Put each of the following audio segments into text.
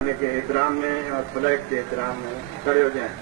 के एहतराम में और फ्लैग के एहतराम में खड़े हो जाएं।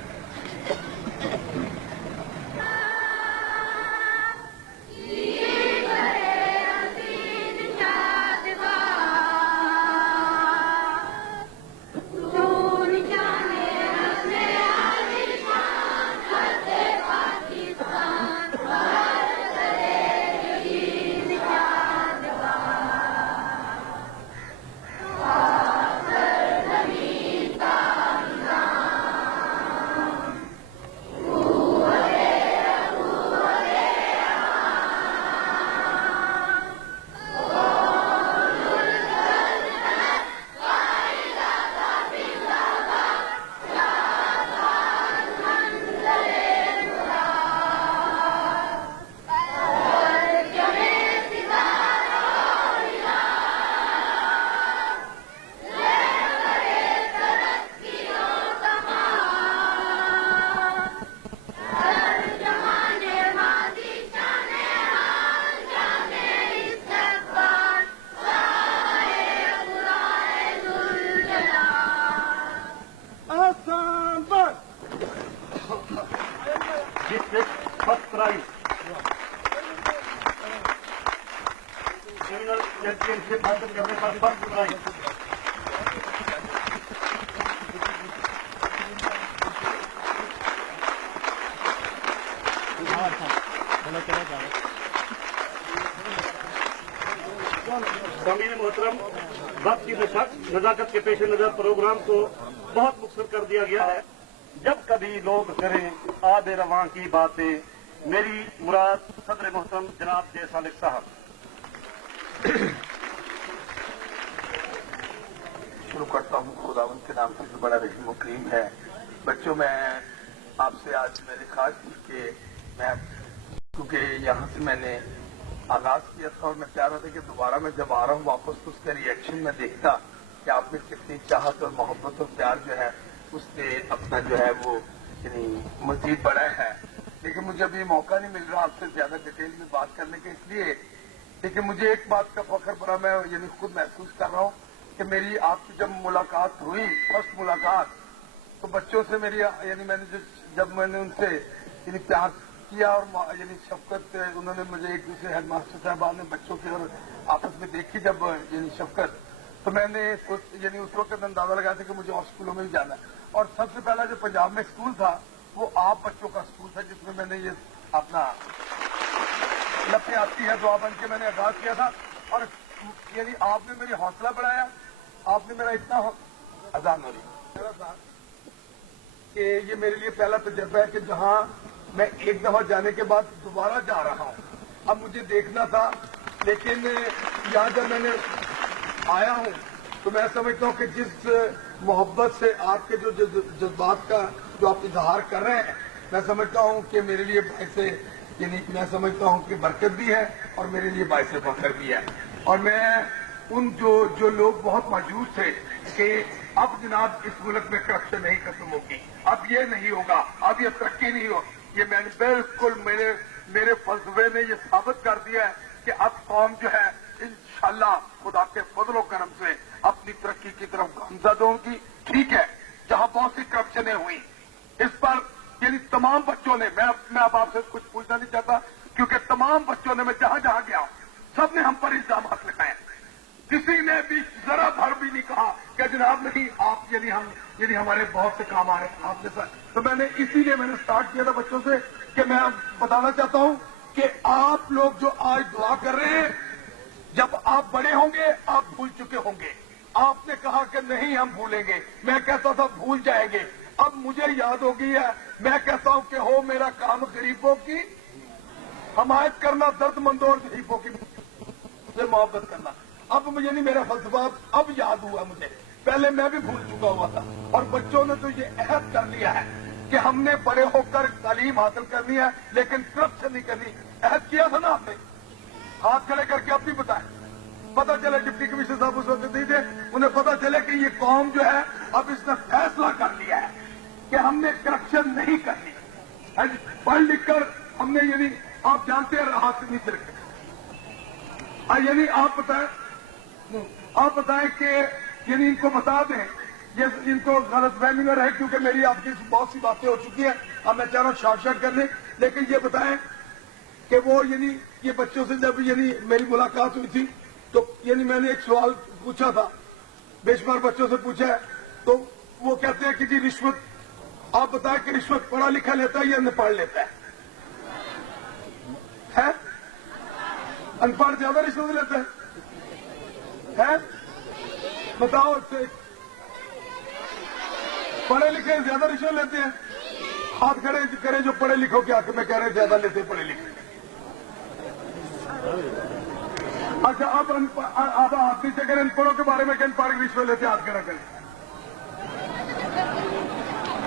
फर्स्ट प्राइज क्रिमिनल चैंपियनशिप हासिल करने पर फर्स्ट प्राइज ज़मीन मोहतरम वक्त की नजाकत के पेश नजर प्रोग्राम को बहुत मुख्तसर कर दिया गया है। जब कभी लोग करें आब रवां की बातें, मेरी मुराद सदर मोहतरम जनाब जे सालिक साहब। शुरू करता हूँ खुदावंद के नाम से जो बड़ा रहीम मुकरीम है। बच्चों, मैं आपसे आज मेरी ख्वाहिश थी कि मैं, क्योंकि यहाँ से मैंने आगाज किया था और मैं चाह रहा था कि दोबारा मैं जब आ रहा हूँ वापस तो उसका रिएक्शन में देखता कि आप में कितनी चाहत और मोहब्बत और प्यार जो है उसने अपना जो है वो यानी मजीद बढ़ाया है। लेकिन मुझे अभी मौका नहीं मिल रहा आपसे ज्यादा डिटेल में बात करने के, इसलिए लेकिन मुझे एक बात का फख्र बड़ा मैं यानी खुद महसूस कर रहा हूँ कि मेरी आपकी जब मुलाकात हुई, फर्स्ट मुलाकात, तो बच्चों से मेरी यानी मैंने जब मैंने उनसे यानी प्यार किया और यानी शफकत, उन्होंने मुझे एक दूसरे हेडमास्टर साहबान ने बच्चों की और आपस में देखी जब यानी शफकत, तो मैंने यानी उस वक्त अंदाजा लगाया था कि मुझे और स्कूलों में भी जाना है। और सबसे पहला जो पंजाब में स्कूल था वो आप बच्चों का स्कूल था, जिसमें मैंने ये अपना लपे आती है दुआ बन के मैंने आगाज किया था। और यानी आपने मेरी हौसला बढ़ाया, आपने मेरा इतना अजान हो रही कि ये मेरे लिए पहला तजर्बा है कि जहां मैं एक दफा जाने के बाद दोबारा जा रहा हूं। अब मुझे देखना था, लेकिन यहां जब मैंने आया हूं तो मैं समझता हूं कि जिस मोहब्बत से आपके जो जज्बात का जो आप इजहार कर रहे हैं, मैं समझता हूं कि मेरे लिए बाइसे यानी मैं समझता हूं कि बरकत भी है और मेरे लिए बाइसे फख्र भी है। और मैं उन जो लोग बहुत मौजूद थे कि अब जनाब इस मुल्क में करप्शन नहीं खत्म होगी, अब ये नहीं होगा, अब ये तरक्की नहीं हो, ये मैंने बिल्कुल मेरे फलसफे ने ये साबित कर दिया है कि अब कौम जो है इंशाअल्लाह खुदा के फजल करम से अपनी तरक्की की तरफ गामजद होगी। ठीक है, जहां बहुत सी करप्शनें हुई इस पर यानी तमाम बच्चों ने, मैं अब आपसे कुछ पूछना नहीं चाहता क्योंकि तमाम बच्चों ने, मैं जहां जहां गया सबने हम पर इल्जाम लगाए, किसी ने भी जरा भर भी नहीं कहा कि जनाब नहीं आप यानी हमारे बहुत से काम आ रहे हैं आपके साथ। तो मैंने इसीलिए मैंने स्टार्ट किया था बच्चों से कि मैं बताना चाहता हूं कि आप लोग जो आज दुआ कर रहे हैं, जब आप बड़े होंगे आप भूल चुके होंगे। आपने कहा कि नहीं हम भूलेंगे, मैं कहता था भूल जाएंगे। अब मुझे याद हो गई है, मैं कहता हूं कि हो मेरा काम गरीबों की हमायत करना, दर्दमंदों और गरीबों की से मोहब्बत करना। अब मुझे नहीं, मेरा फलसफा अब याद हुआ मुझे, पहले मैं भी भूल चुका हुआ था। और बच्चों ने तो ये अहद कर लिया है कि हमने बड़े होकर तालीम हासिल करनी है लेकिन करप्शन नहीं करनी। अहद किया था ना आपने, हाथ खड़े करके अब भी बताएं। पता चले डिप्टी कमिश्नर साहब उस वक्त नहीं थे, उन्हें पता चले कि ये कौम जो है अब इसने फैसला कर लिया है कि हमने करप्शन नहीं करनी। पढ़ लिख कर हमने यानी आप जानते हैं राहत नहीं सिर्फ यानी आप बताएं कि यानी इनको बता दें ये इनको गलतफहमी में रहे, क्योंकि मेरी आपकी बहुत सी बातें हो चुकी हैं। अब मैं चाह रहा हूँ शॉर्ट करने, लेकिन ये बताएं कि वो यानी ये बच्चों से जब यानी मेरी मुलाकात हुई थी तो यानी मैंने एक सवाल पूछा था, बेशुमार बच्चों से पूछा है, तो वो कहते हैं कि जी रिश्वत, आप बताएं कि रिश्वत पढ़ा लिखा लेता है या अनपढ़ लेता है? अनपढ़ ज्यादा रिश्वत लेता है? बताओ, पढ़े लिखे ज्यादा रिश्वत लेते हैं? हाथ खड़े करें जो पढ़े लिखो के आके में कह रहे हैं ज्यादा लेते हैं पढ़े लिखे। अच्छा, अब हाथ नीचे करें अनपढ़ों के बारे में, अनपढ़ रिश्वत लेते हाथ खड़ा करें।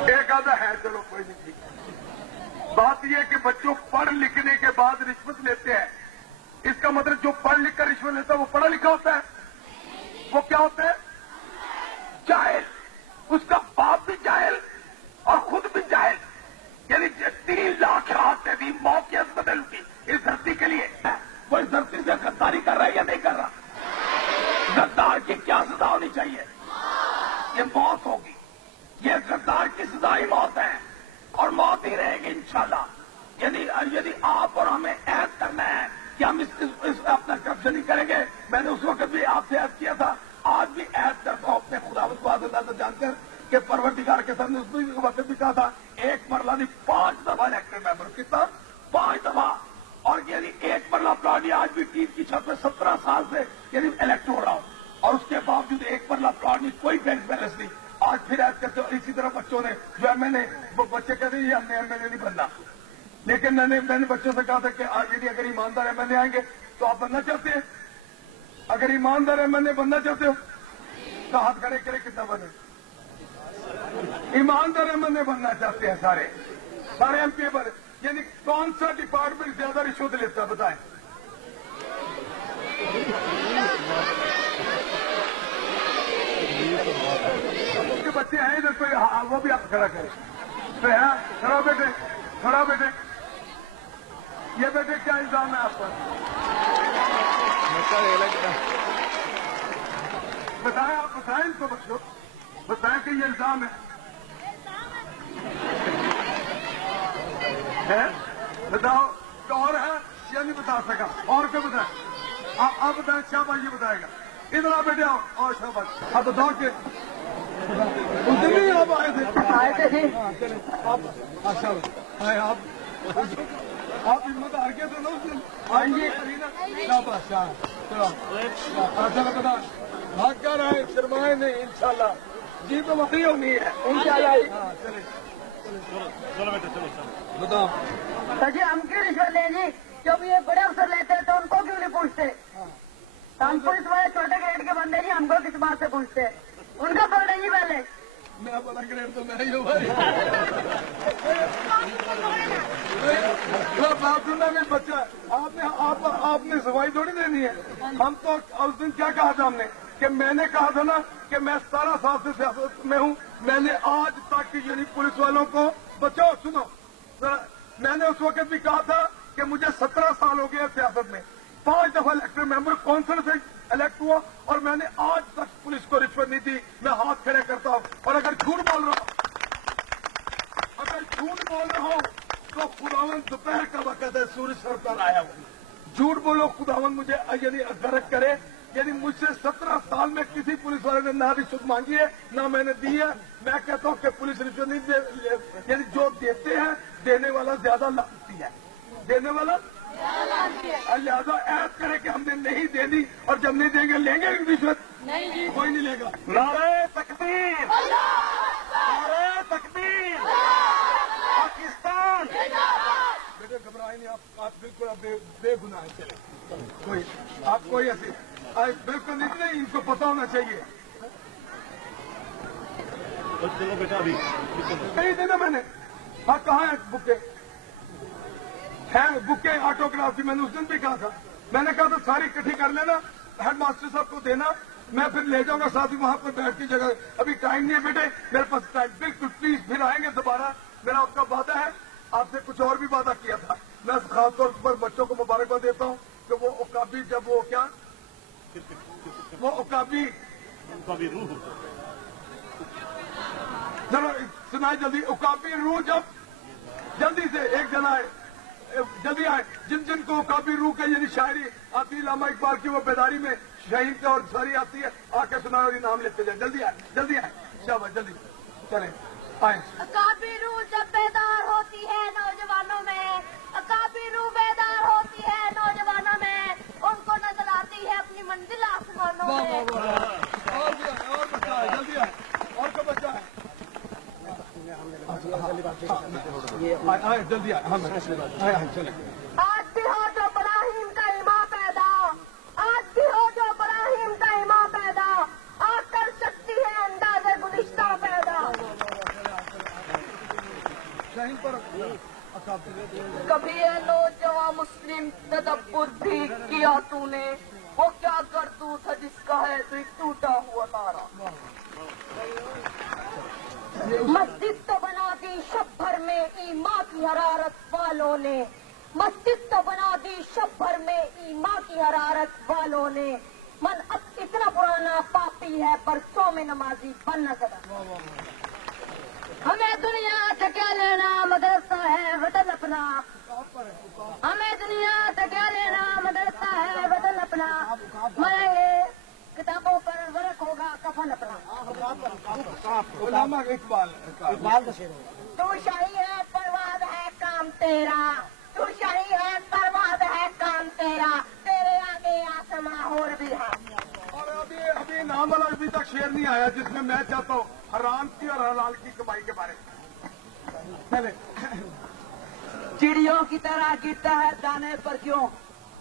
एक आधा है, चलो कोई नहीं, ठीक। बात यह कि बच्चों पढ़ लिखने के बाद रिश्वत लेते हैं, इसका मतलब जो पढ़ लिख कर रिश्वत लेता है वो पढ़ा लिखा होता है? वो क्या होता है? जाहिल। उसका बाप भी जाहिल और खुद भी जाहिल। यानी 3 लाख रात दी मौत की बदल की इस धरती के लिए, वो इस धरती से गद्दारी कर रहा है या नहीं कर रहा? गद्दार की क्या सजा होनी चाहिए? ये मौत होगी। ये गद्दार की सजा ही मौत है और मौत ही रहेगी इंशाल्लाह। यदि आप और हमें ऐद करना है कि हम इस अपना कब्जा नहीं करेंगे, मैंने उस वक्त भी आपसे ऐद किया था, आज भी ऐद करता हूं अपने खुदावंद को आज़ाद जानकर कि परवरदिगार के सामने उस वक्त भी कहा था, एक मरला नहीं 5 दफा इलेक्टेड मेंबर। कितना? 5 दफा। और यानी एक मरला प्लॉट आज भी टीम की छत में 17 साल से यानी इलेक्ट हो रहा हूं, और उसके बावजूद एक मरला प्लॉट नहीं, कोई बैंक बैलेंस नहीं। आज फिर ऐड करते हो। इसी तरह बच्चों ने जो एमएलए, बच्चे कहते हैं हमने एमएलए नहीं बनना, लेकिन मैंने बच्चों से कहा था कि यदि अगर ईमानदार एमएलए आएंगे तो आप बनना चाहते हैं? अगर ईमानदार एमएलए बनना चाहते हो तो हाथ खड़े करें, कितना बने? ईमानदार एमएलए बनना चाहते हैं सारे एमपी बने। यानी कौन सा डिपार्टमेंट ज्यादा रिश्वत लेता है बताएं? उसके बच्चे हैं इधर कोई? वो भी आप खड़ा करें। तो है खड़ा बेटे, खड़ा बेटे। ये बेटे क्या इल्जाम है आप पर? बताएं, आप बताएं इनको बच्चों, बताएं कि ये इल्जाम है? बताओ। तो और है या नहीं बता सका? और क्या बताएं? आप बताएं। शाबाश, ये बताएगा। इधर आप बेटे आओ, और शाबाश। आप बताओ कि उस दिन ही आप आए थे? चले आप। अच्छा आए आप हिम्मत हार गए थे ना उस दिन? आइए शाबाश। चलो अच्छा बता, भाग कर आए, शर्माए नहीं, इंशाल्लाह जी तो वही होनी है इंशाल्लाह। चले चलो बेटा, चलो बताओ। जी हम क्यों रिश्वत लें जी? जब ये बड़े अफसर लेते हैं तो उनको क्यों नहीं पूछते? हम पुलिस वाले छोटे ग्रेड के बंदे जी, हमको किस बात से पूछते? उनका पकड़े जी पहले। मैं बड़ा ग्रेड तो मैं ही हूँ भाई। बात सुनना भी बच्चा, आपने सफाई थोड़ी देनी है। हम तो उस दिन क्या कहा था हमने, कि मैंने कहा था ना कि मैं 17 साल से सियासत में हूँ। मैंने आज तक यानी पुलिस वालों को, बचाओ सुनो, मैंने उस वक्त भी कहा था कि मुझे 17 साल हो गए सियासत में, 5 दफा इलेक्टेड मेंबर कौंसिल से इलेक्ट हुआ, और मैंने आज तक पुलिस को रिश्वत नहीं दी। मैं हाथ खड़े करता हूँ। और अगर झूठ बोल रहा हूँ तो खुदावन दोपहर का वक्त है, सूरज सर पर आया हूँ। झूठ बोलो, खुदावन मुझे यानी गर्क करे। यानी मुझसे 17 साल में किसी पुलिस वाले ने ना रिश्वत मांगी है ना मैंने दी है। मैं कहता हूँ कि पुलिस रिश्वत नहीं दे, यानी जो देते हैं देने वाला ज्यादा लानती है, देने वाला लिहाजा ऐद करे कि हमने नहीं देनी, और जब नहीं देंगे लेंगे रिश्वत? नहीं, कोई नहीं लेगा। नारे तकबीर, नारे तकबीर, पाकिस्तान। बेटे घबराए नहीं, आप बिल्कुल बेगुनाह है। चले कोई आप कोई ऐसी बिल्कुल नहीं, इनको पता होना चाहिए। चलो बेटा, अभी नहीं देना मैंने। हाँ कहाँ है बुके? है बुके ऑटोग्राफ की? मैंने उस दिन भी कहा था, मैंने कहा था सारी इकट्ठी कर लेना, हेड मास्टर साहब को देना, मैं फिर ले जाऊंगा साथ ही वहां पर बैठ की जगह। अभी टाइम नहीं है बेटे मेरे पास टाइम। बिल्कुल प्लीज, फिर आएंगे दोबारा। मेरा आपका वादा है, आपसे कुछ और भी वादा किया था। मैं खासतौर पर बच्चों को मुबारकबाद देता हूँ कि वो उकाबी, जब वो क्या वो उकाबी रूह सुनाए जल्दी। उकाबी रूह जब जल्दी से एक जना है, जल्दी आए। जिन जिनको उकाबी रूह के यानी शायरी आती है, लामा इकबाल की वो बेदारी में शहीद और सारी आती है, आके सुनाए और इनाम लेते जाए। जल्दी आए, जल्दी आए, शाबाश, जल्दी चले आए। अकाबी रूह जब बेदार होती है नौजवानों में, अकाबी रूह बेदार होती है नौजवानों में, उनको नजर आती है अपनी मंजिल आसमानों में। और बच्चा है, जल्दी आए, और क्या बच्चा है? आए जल्दी आए, हाँ आए चले। आज भी हो जो इब्राहिम का इमाम पैदा, आज भी हो जो इब्राहिम का इमाम पैदा, आज कर सकती है अंदाज़े गुलिस्तां पैदा। कभी ये नौजवान मुस्लिम तदब्बुर भी किया तूने, वो क्या कर तू था जिसका है तू टूटा हुआ तारा। मस्जिद तो बना दी शब भर में ईमान की हरारत वालों ने, मस्जिद तो बना दी शब भर में ईमान की हरारत वालों ने। मन अब इतना पुराना पापी है पर सौ में नमाजी बन न सका। हमें दुनिया से क्या लेना, मदरसा है वतन अपना। हमें दुनिया से क्या लेना, मदरसा है वतन अपना। मरेंगे किताबों पर वर्क होगा कफन अपना। तू शाही है परवाद है काम तेरा, तू शाही है परवाद है काम तेरा, तेरे आगे आसमां और भी है। और अभी नाम वाला अभी तक शेर नहीं आया जिसमें मैं चाहता हूँ हराम की और हलाल की कमाई के बारे में। चले। चिड़ियों की तरह गिरता है दाने पर क्यों,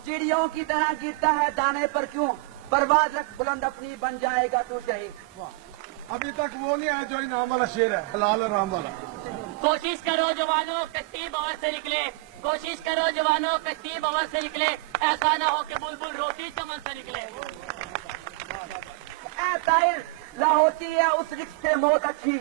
चिड़ियों की तरह गिरता है दाने पर क्यों, बर्बाद रख बुलंद अपनी बन जाएगा तू शहीद। अभी तक वो नहीं आया जो इनाम वाला शेर है, हलाल और हराम वाला। कोशिश करो जवानों कश्ती बवर से निकले, कोशिश करो जवानों कश्ती बवर से निकले, ऐसा ना हो कि बुलबुल रोटी चमन से निकले। ऐ ताहिर ला होती है उस रिक्स से मौत अच्छी,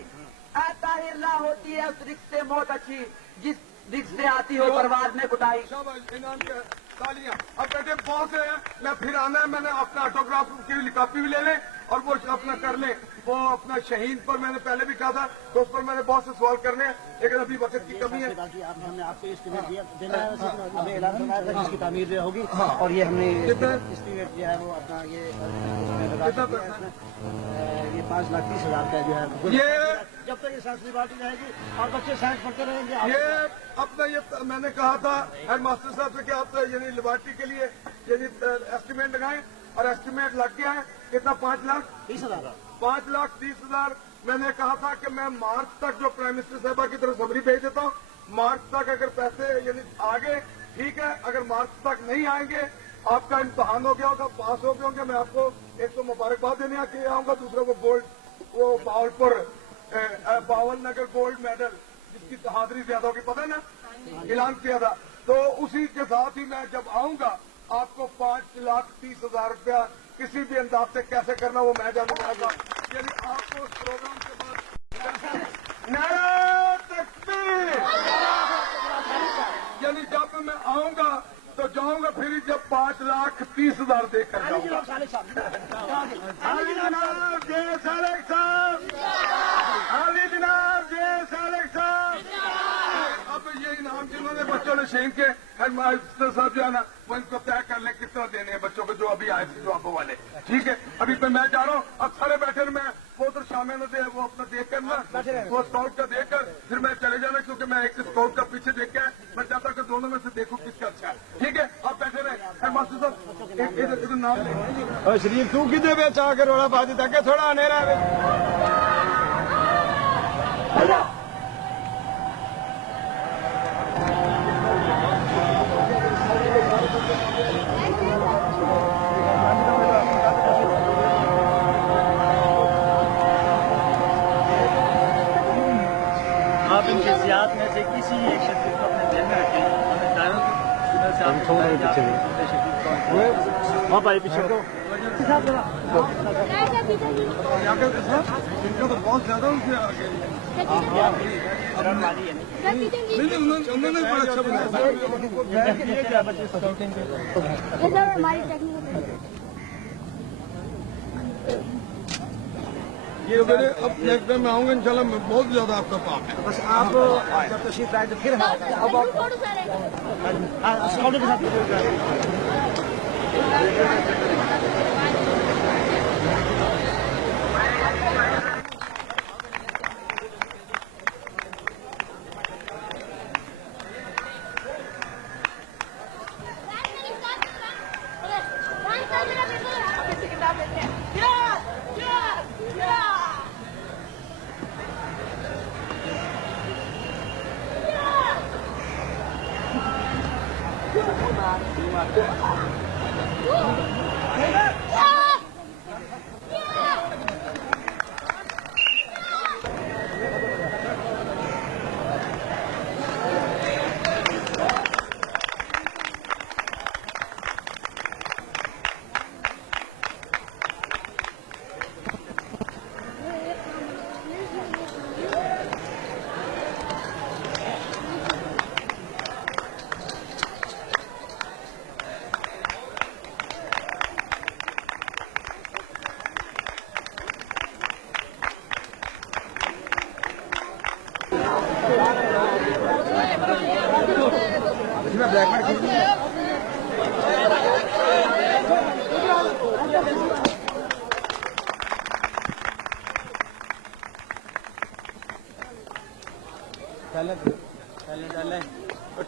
ऐ ताहिर ला होती है उस रिक्स से मौत अच्छी, जिस रिक्स से आती हो बर्बाद में कुटाई। इनाम के तालियां। अब बेटे बहुत से हैं, मैं फिर आना है, मैंने अपना ऑटोग्राफ की कॉपी भी ले लें और वो अपना कर लें। वो अपना शहीद पर मैंने पहले भी कहा था तो उस पर मैंने बहुत से सवाल करने हैं, लेकिन अभी वक्त की कमी है। हमने आपको एस्टीमेट देना है, हमें ऐलान करना है जिसकी तामीर जो होगी, और ये हमने एस्टीमेट जो है वो अपना ये ये 5,30,000 का जो है, ये जब तक ये साइंस लिबर्टी रहेगी और बच्चे साइंस पढ़ते रहेंगे। ये अपना ये मैंने कहा था हेड मास्टर साहब से कि आप यानी लिबर्टी के लिए यानी एस्टीमेट लगाएं और एस्टीमेट लग गया है। कितना? 5,30,000। 5,30,000 मैंने कहा था कि मैं मार्च तक जो प्राइम मिनिस्टर साहबा की तरफ समरी भेज देता हूँ। मार्च तक अगर पैसे यानी आ गए ठीक है, अगर मार्च तक नहीं आएंगे, आपका इम्तहान हो गया होगा, पास हो गए होंगे, मैं आपको एक तो मुबारकबाद देने के आऊंगा, दूसरा वो गोल्ड वो बावलपुर बावल नगर गोल्ड मेडल जिसकी बहादुरी ज्यादा होगी, पता है ना, ऐलान किया था। तो उसी के साथ ही मैं जब आऊंगा आपको 5,30,000 रुपया किसी भी अंदाज से कैसे करना वो मैं जानूंगा। यानी आपको उस प्रोग्राम के बाद नारा तकबीर, यानी जब मैं आऊंगा तो जाऊंगा फिर जब 5,30,000 देकर जाऊंगा। अली जनाब जय सालेक साहब, अली जनाब जय सालेक साहब। अब ये इनाम जिन्होंने बच्चों ने शहीद के हेड मास्टर साहब जो है ना वो इनको तय कर ले कितना देने हैं बच्चों को जो अभी आए थे जवाबों वाले। ठीक है, अभी पे मैं जा रहा हूँ। अब सारे बैठे मैं वो तो शामिल होते हैं, वो अपना देख कर ना वो स्काउट का देख कर फिर मैं चले जाना, क्योंकि मैं एक स्काउट का पीछे देख के मैं चाहता कि दोनों में से देखूं किसका अच्छा है। ठीक है, आप बैठे रहे। हेड मास्टर साहब इधर नाम ले शरीफ तू किधर बेचा के रोड़ा बाजी तक थोड़ा अंधेरा है। आप इन जज्बात में से किसी एक शक्ति को अपने दिल में रखें, हमें दायरों की से आप भाई पीछे इनका तो बहुत ज्यादा उनसे आगे उन्होंने बड़ा अच्छा बनाया। ये मेरे अब नेक्स्ट टाइम मैं आऊँगा इंशाल्लाह, मैं बहुत ज्यादा आपका पाप है। बस आप जब तशरीफ लाए तो फिर अब आप सिक्योरिटी के साथ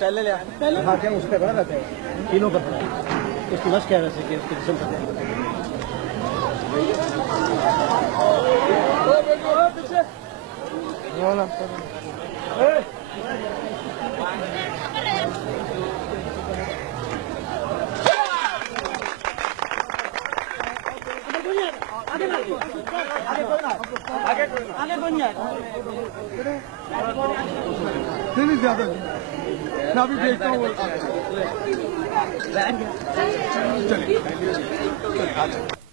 टैले उस पर बड़ा रहता है, तीनों पर पड़ा। उसकी बस क्या वैसे कि उसकी किस्म का नहीं ज्यादा मैं अभी देखता हूँ। चलिए